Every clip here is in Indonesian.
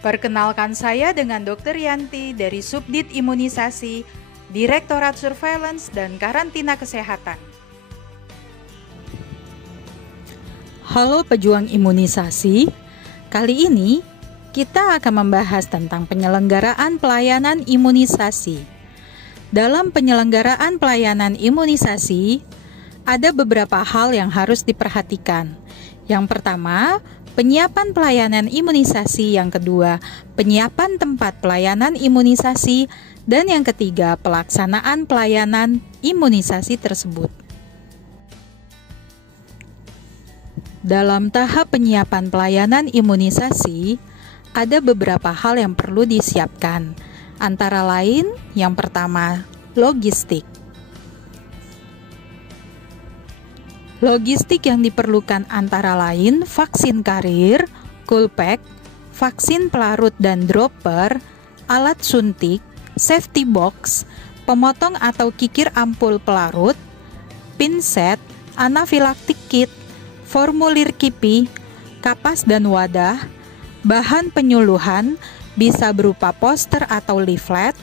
Perkenalkan saya dengan Dr. Yanti dari Subdit Imunisasi, Direktorat Surveillance dan Karantina Kesehatan. Halo pejuang imunisasi, kali ini kita akan membahas tentang penyelenggaraan pelayanan imunisasi. Dalam penyelenggaraan pelayanan imunisasi, ada beberapa hal yang harus diperhatikan. Yang pertama, penyiapan pelayanan imunisasi. Yang kedua, penyiapan tempat pelayanan imunisasi. Dan yang ketiga, pelaksanaan pelayanan imunisasi tersebut. Dalam tahap penyiapan pelayanan imunisasi, ada beberapa hal yang perlu disiapkan. Antara lain, yang pertama, logistik. Logistik yang diperlukan antara lain vaksin karir, coolpack, vaksin pelarut dan dropper, alat suntik, safety box, pemotong atau kikir ampul pelarut, pinset, anafilaktik kit, formulir KIPI, kapas dan wadah, bahan penyuluhan bisa berupa poster atau leaflet,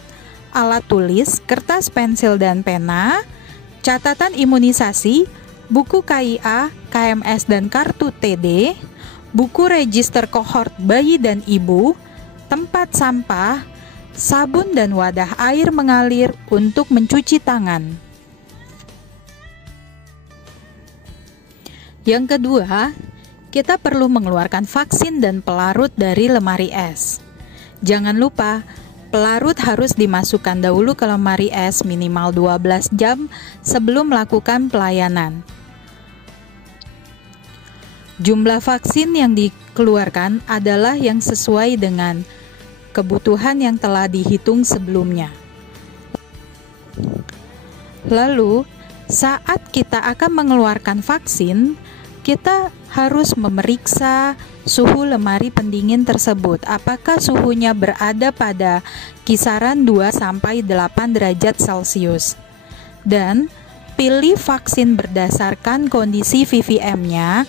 alat tulis, kertas pensil dan pena, catatan imunisasi, buku KIA, KMS dan kartu TD, buku register kohort bayi dan ibu, tempat sampah, sabun dan wadah air mengalir untuk mencuci tangan. Yang kedua, kita perlu mengeluarkan vaksin dan pelarut dari lemari es. Jangan lupa, pelarut harus dimasukkan dahulu ke lemari es minimal 12 jam sebelum melakukan pelayanan. Jumlah vaksin yang dikeluarkan adalah yang sesuai dengan kebutuhan yang telah dihitung sebelumnya. Lalu, saat kita akan mengeluarkan vaksin, kita harus memeriksa suhu lemari pendingin tersebut. Apakah suhunya berada pada kisaran 2-8 derajat Celcius. Dan pilih vaksin berdasarkan kondisi VVM-nya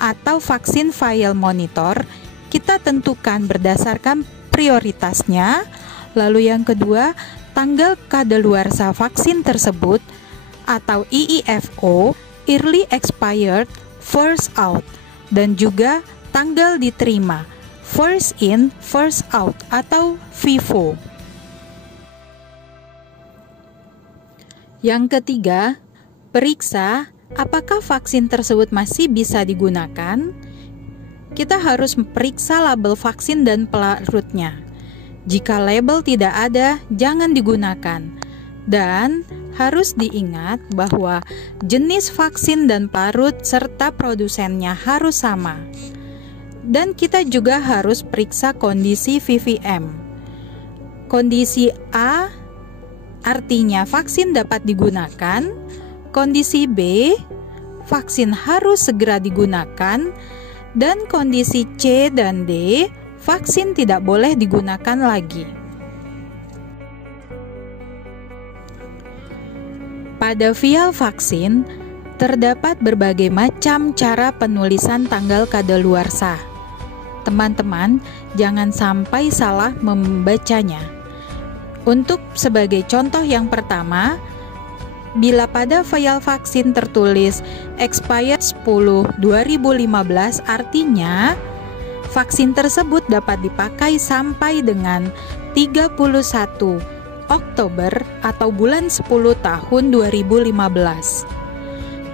atau vaksin vial monitor. Kita tentukan berdasarkan prioritasnya. Lalu yang kedua, tanggal kadaluarsa vaksin tersebut atau EEFO, Early Expired, First Out, dan juga tanggal diterima, First In, First Out atau FIFO. Yang ketiga, periksa apakah vaksin tersebut masih bisa digunakan. Kita harus periksa label vaksin dan pelarutnya. Jika label tidak ada, jangan digunakan. Dan harus diingat bahwa jenis vaksin dan pelarut serta produsennya harus sama. Dan kita juga harus periksa kondisi VVM. Kondisi A artinya vaksin dapat digunakan. Kondisi B, vaksin harus segera digunakan. Dan kondisi C dan D, vaksin tidak boleh digunakan lagi. Pada vial vaksin, terdapat berbagai macam cara penulisan tanggal kadaluarsa. Teman-teman, jangan sampai salah membacanya. Untuk sebagai contoh yang pertama, bila pada vial vaksin tertulis expired 10/2015, artinya vaksin tersebut dapat dipakai sampai dengan 31 Oktober atau bulan 10 tahun 2015.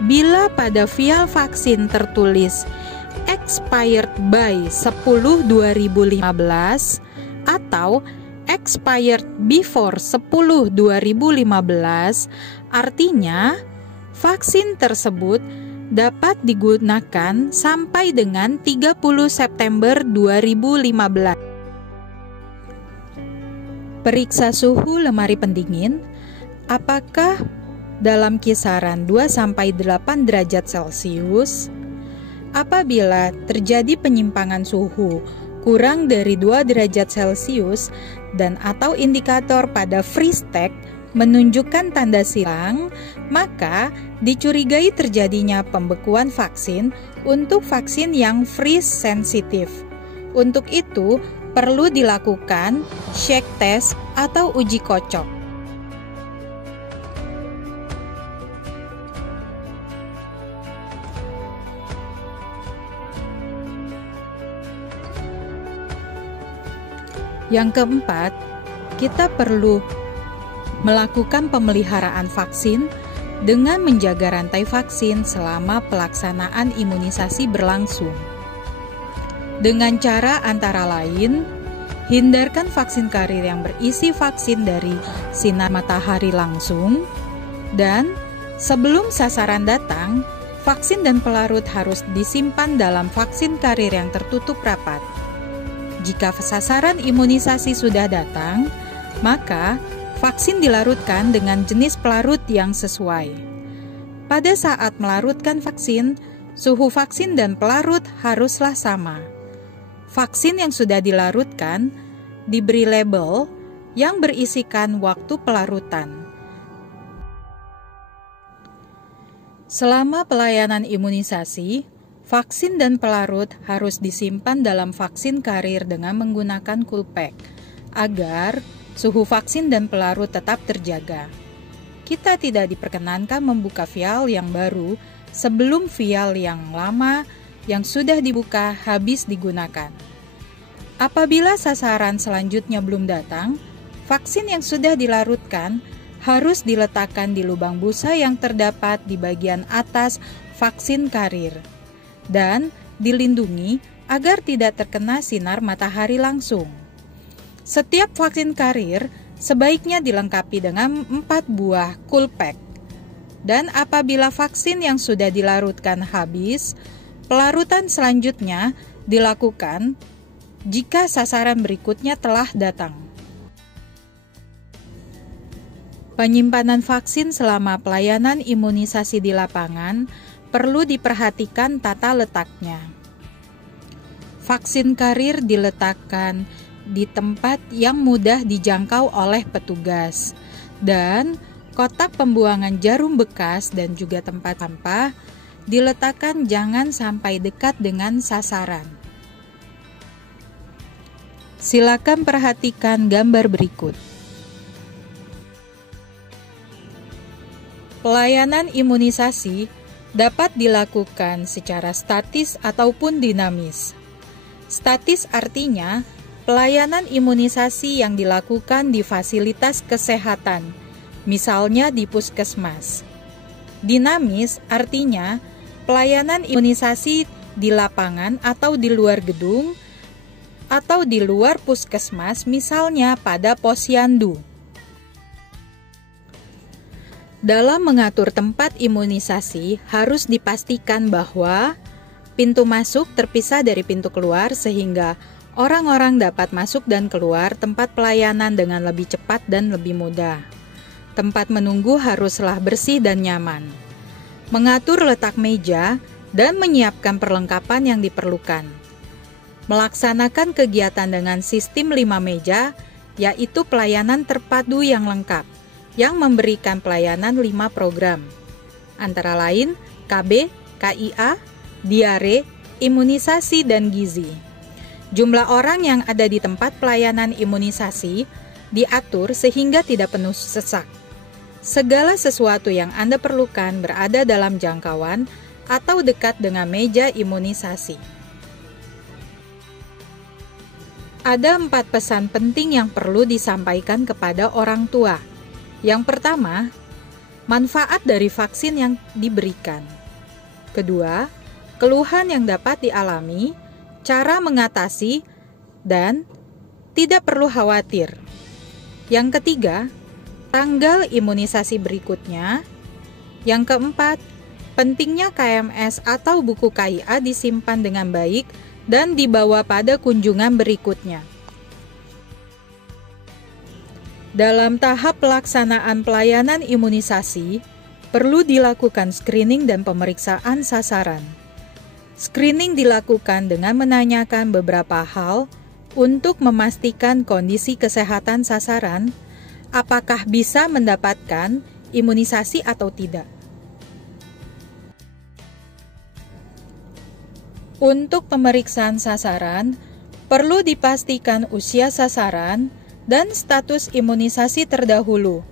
Bila pada vial vaksin tertulis expired by 10/2015 atau expired before 10/2015, artinya vaksin tersebut dapat digunakan sampai dengan 30 September 2015. Periksa suhu lemari pendingin, apakah dalam kisaran 2-8 derajat Celcius. Apabila terjadi penyimpangan suhu kurang dari 2 derajat Celcius dan atau indikator pada freeze tag menunjukkan tanda silang, maka dicurigai terjadinya pembekuan vaksin untuk vaksin yang freeze sensitif. Untuk itu, perlu dilakukan shake test atau uji kocok. Yang keempat, kita perlu melakukan pemeliharaan vaksin dengan menjaga rantai vaksin selama pelaksanaan imunisasi berlangsung. Dengan cara antara lain, hindarkan vaksin karir yang berisi vaksin dari sinar matahari langsung, dan sebelum sasaran datang, vaksin dan pelarut harus disimpan dalam vaksin karir yang tertutup rapat. Jika sasaran imunisasi sudah datang, maka vaksin dilarutkan dengan jenis pelarut yang sesuai. Pada saat melarutkan vaksin, suhu vaksin dan pelarut haruslah sama. Vaksin yang sudah dilarutkan diberi label yang berisikan waktu pelarutan. Selama pelayanan imunisasi, vaksin dan pelarut harus disimpan dalam vaksin karir dengan menggunakan coolpack agar suhu vaksin dan pelarut tetap terjaga. Kita tidak diperkenankan membuka vial yang baru sebelum vial yang lama yang sudah dibuka habis digunakan. Apabila sasaran selanjutnya belum datang, vaksin yang sudah dilarutkan harus diletakkan di lubang busa yang terdapat di bagian atas vaksin karir dan dilindungi agar tidak terkena sinar matahari langsung. Setiap vaksin karir sebaiknya dilengkapi dengan 4 buah coolpack. Dan apabila vaksin yang sudah dilarutkan habis, pelarutan selanjutnya dilakukan jika sasaran berikutnya telah datang. Penyimpanan vaksin selama pelayanan imunisasi di lapangan perlu diperhatikan tata letaknya. Vaksin karir diletakkan di tempat yang mudah dijangkau oleh petugas, dan kotak pembuangan jarum bekas dan juga tempat sampah diletakkan jangan sampai dekat dengan sasaran. Silakan perhatikan gambar berikut. Pelayanan imunisasi dapat dilakukan secara statis ataupun dinamis. Statis artinya pelayanan imunisasi yang dilakukan di fasilitas kesehatan, misalnya di puskesmas. Dinamis artinya pelayanan imunisasi di lapangan atau di luar gedung atau di luar puskesmas, misalnya pada posyandu. Dalam mengatur tempat imunisasi, harus dipastikan bahwa pintu masuk terpisah dari pintu keluar sehingga orang-orang dapat masuk dan keluar tempat pelayanan dengan lebih cepat dan lebih mudah. Tempat menunggu haruslah bersih dan nyaman. Mengatur letak meja dan menyiapkan perlengkapan yang diperlukan. Melaksanakan kegiatan dengan sistem 5 meja, yaitu pelayanan terpadu yang lengkap, yang memberikan pelayanan 5 program. Antara lain KB, KIA, diare, imunisasi, dan gizi. Jumlah orang yang ada di tempat pelayanan imunisasi diatur sehingga tidak penuh sesak. Segala sesuatu yang Anda perlukan berada dalam jangkauan atau dekat dengan meja imunisasi. Ada 4 pesan penting yang perlu disampaikan kepada orang tua. Yang pertama, manfaat dari vaksin yang diberikan. Kedua, keluhan yang dapat dialami, cara mengatasi, dan tidak perlu khawatir. Yang ketiga, tanggal imunisasi berikutnya. Yang keempat, pentingnya KMS atau buku KIA disimpan dengan baik dan dibawa pada kunjungan berikutnya. Dalam tahap pelaksanaan pelayanan imunisasi, perlu dilakukan screening dan pemeriksaan sasaran. Screening dilakukan dengan menanyakan beberapa hal untuk memastikan kondisi kesehatan sasaran, apakah bisa mendapatkan imunisasi atau tidak. Untuk pemeriksaan sasaran, Perlu dipastikan usia sasaran dan status imunisasi terdahulu.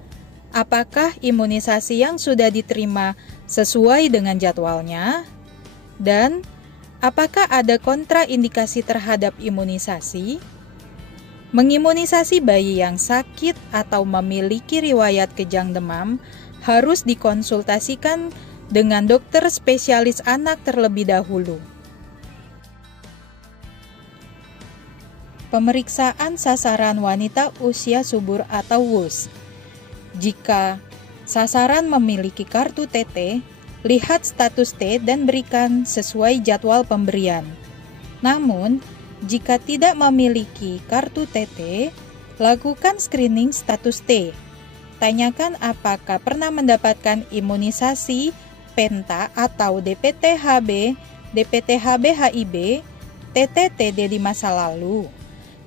Apakah imunisasi yang sudah diterima sesuai dengan jadwalnya? Dan apakah ada kontraindikasi terhadap imunisasi? Mengimunisasi bayi yang sakit atau memiliki riwayat kejang demam harus dikonsultasikan dengan dokter spesialis anak terlebih dahulu. Pemeriksaan sasaran wanita usia subur atau WUS. Jika sasaran memiliki kartu TT, lihat status T dan berikan sesuai jadwal pemberian. Namun, jika tidak memiliki kartu TT, lakukan screening status T. Tanyakan apakah pernah mendapatkan imunisasi Penta atau DPT-HB, DPT-HB-HIB, TT-TD di masa lalu.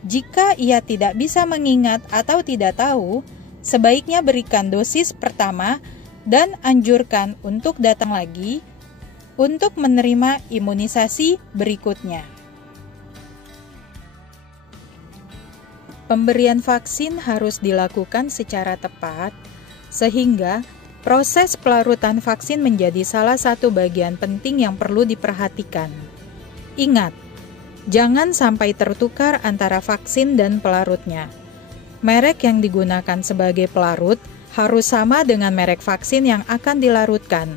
Jika ia tidak bisa mengingat atau tidak tahu, sebaiknya berikan dosis pertama dan anjurkan untuk datang lagi untuk menerima imunisasi berikutnya. Pemberian vaksin harus dilakukan secara tepat, sehingga proses pelarutan vaksin menjadi salah satu bagian penting yang perlu diperhatikan. Ingat, jangan sampai tertukar antara vaksin dan pelarutnya. Merek yang digunakan sebagai pelarut harus sama dengan merek vaksin yang akan dilarutkan.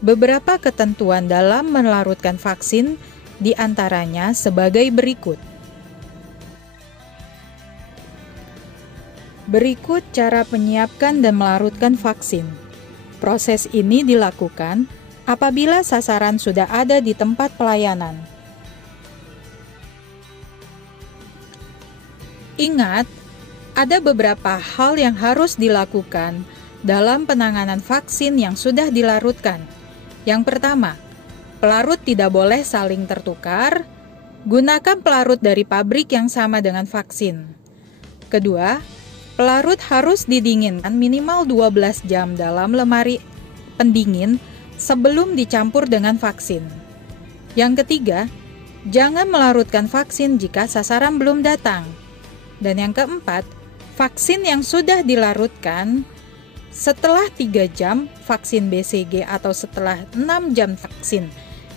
Beberapa ketentuan dalam melarutkan vaksin diantaranya sebagai berikut. Berikut cara menyiapkan dan melarutkan vaksin. Proses ini dilakukan apabila sasaran sudah ada di tempat pelayanan. Ingat, ada beberapa hal yang harus dilakukan dalam penanganan vaksin yang sudah dilarutkan. Yang pertama, pelarut tidak boleh saling tertukar. Gunakan pelarut dari pabrik yang sama dengan vaksin. Kedua, pelarut harus didinginkan minimal 12 jam dalam lemari pendingin sebelum dicampur dengan vaksin. Yang ketiga, jangan melarutkan vaksin jika sasaran belum datang. Dan yang keempat, vaksin yang sudah dilarutkan setelah 3 jam vaksin BCG atau setelah 6 jam vaksin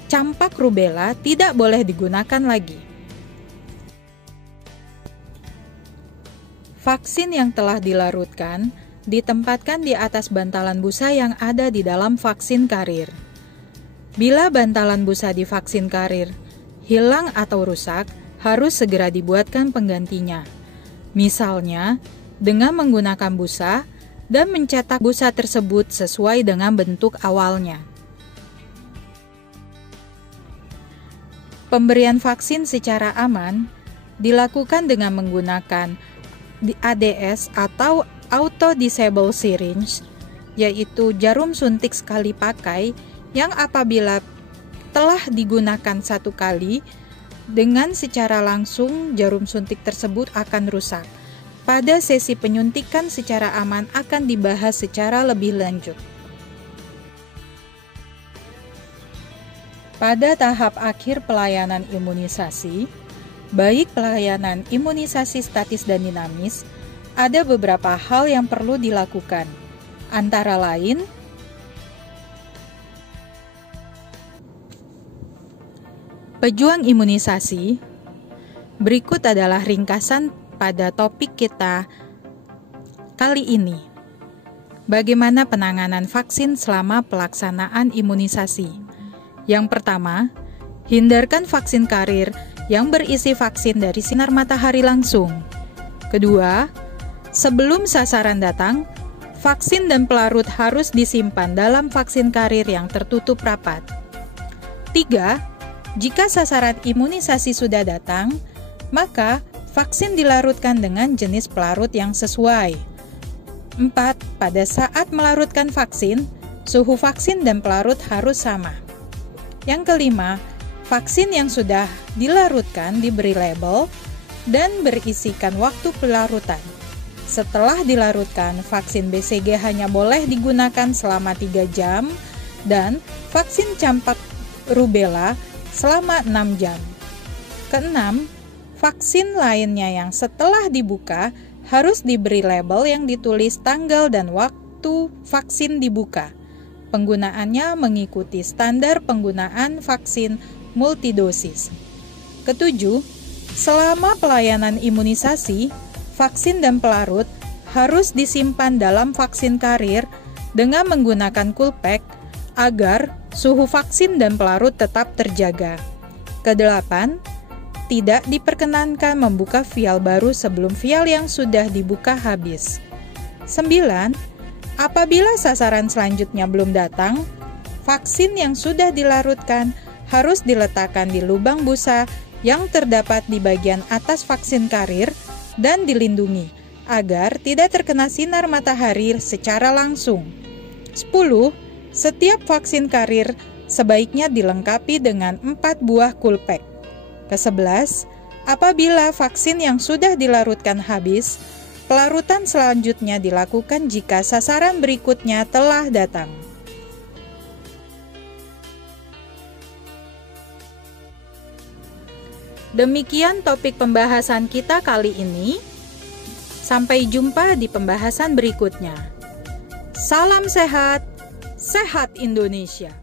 campak rubella tidak boleh digunakan lagi. Vaksin yang telah dilarutkan ditempatkan di atas bantalan busa yang ada di dalam vaksin karir. Bila bantalan busa di vaksin karir hilang atau rusak, harus segera dibuatkan penggantinya. Misalnya, dengan menggunakan busa dan mencetak busa tersebut sesuai dengan bentuk awalnya. Pemberian vaksin secara aman dilakukan dengan menggunakan ADS atau Auto Disable Syringe, yaitu jarum suntik sekali pakai yang apabila telah digunakan satu kali, dengan secara langsung jarum suntik tersebut akan rusak. Pada sesi penyuntikan secara aman akan dibahas secara lebih lanjut. Pada tahap akhir pelayanan imunisasi, baik pelayanan imunisasi statis dan dinamis, ada beberapa hal yang perlu dilakukan. Antara lain, pejuang imunisasi. Berikut adalah ringkasan pada topik kita kali ini. Bagaimana penanganan vaksin selama pelaksanaan imunisasi? Yang pertama, hindarkan vaksin karir yang berisi vaksin dari sinar matahari langsung. Kedua, sebelum sasaran datang, vaksin dan pelarut harus disimpan dalam vaksin karir yang tertutup rapat. 3. Jika sasaran imunisasi sudah datang, maka vaksin dilarutkan dengan jenis pelarut yang sesuai. 4. Pada saat melarutkan vaksin, suhu vaksin dan pelarut harus sama. Yang kelima, vaksin yang sudah dilarutkan diberi label dan berisikan waktu pelarutan. Setelah dilarutkan, vaksin BCG hanya boleh digunakan selama 3 jam dan vaksin campak rubella selama 6 jam. Keenam, Vaksin lainnya yang setelah dibuka harus diberi label yang ditulis tanggal dan waktu vaksin dibuka. Penggunaannya mengikuti standar penggunaan vaksin multidosis. Ketujuh, selama pelayanan imunisasi, vaksin dan pelarut harus disimpan dalam vaksin karir dengan menggunakan coolpack agar suhu vaksin dan pelarut tetap terjaga. Kedelapan, tidak diperkenankan membuka vial baru sebelum vial yang sudah dibuka habis. 9. Apabila sasaran selanjutnya belum datang, vaksin yang sudah dilarutkan harus diletakkan di lubang busa yang terdapat di bagian atas vaksin karir dan dilindungi agar tidak terkena sinar matahari secara langsung. 10. Setiap vaksin karir sebaiknya dilengkapi dengan 4 buah coolpack. Ke-11, apabila vaksin yang sudah dilarutkan habis, pelarutan selanjutnya dilakukan jika sasaran berikutnya telah datang. Demikian topik pembahasan kita kali ini. Sampai jumpa di pembahasan berikutnya. Salam sehat, sehat Indonesia.